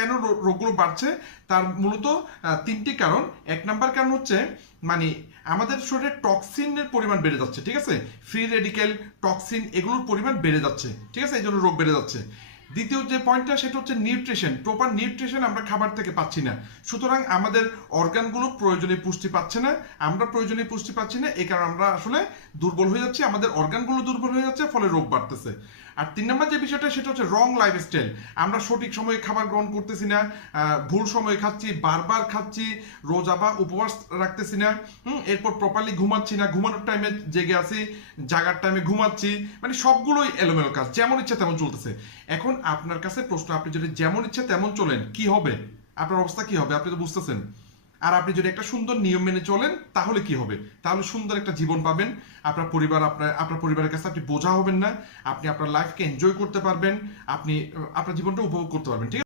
কেন রোগগুলো বাড়ছে তার মূলত তিনটি কারণ। এক নাম্বার কারণ হচ্ছে মানে আমাদের শরীরে টক্সিনের পরিমাণ বেড়ে যাচ্ছে, ঠিক আছে, ফ্রি রেডিক্যাল, টক্সিন এগুলোর পরিমাণ বেড়ে যাচ্ছে, ঠিক আছে, এই জন্য রোগ বেড়ে যাচ্ছে। দ্বিতীয় যে পয়েন্টটা সেটা হচ্ছে নিউট্রিশন, প্রপার নিউট্রিশন আমরা খাবার থেকে পাচ্ছি না, সুতরাং আমাদের অর্গানগুলো প্রয়োজনীয় পুষ্টি পাচ্ছে না, আমরা প্রয়োজনীয় পুষ্টি পাচ্ছি না, এই কারণে আমরা আসলে দুর্বল হয়ে যাচ্ছি, আমাদের অর্গানগুলো দুর্বল হয়ে যাচ্ছে, ফলে রোগ বাড়তেছে। আর 3 নম্বর যে বিষয়টা সেটা হচ্ছে রং লাইফস্টাইল, আমরা সঠিক সময়ে খাবার গ্রহণ করতেছি না, ভুল সময়ে খাচ্ছি, বারবার খাচ্ছি, রোজা বা উপবাস রাখতেছি না, এরপর প্রপারলি ঘুমাচ্ছি না, ঘুমানোর টাইমে জেগে আছি, জাগার টাইমে ঘুমাচ্ছি, মানে সবগুলোই এলোমেলো কাজ, যেমন ইচ্ছা তেমন চলতেছে। এখন আপনার কাছে প্রশ্ন, আপনি যদি যেমন ইচ্ছা তেমন চলেন কি হবে, আপনার অবস্থা কি হবে আপনি তো বুঝতেছেন। আর আপনি যদি একটা সুন্দর নিয়ম মেনে চলেন তাহলে কি হবে, তাহলে সুন্দর একটা জীবন পাবেন, আপনার পরিবার আপনার পরিবারের কাছে আপনি বোঝা হবেন না, আপনি আপনার লাইফকে এনজয় করতে পারবেন, আপনি আপনার জীবনটা উপভোগ করতে পারবেন, ঠিক আছে?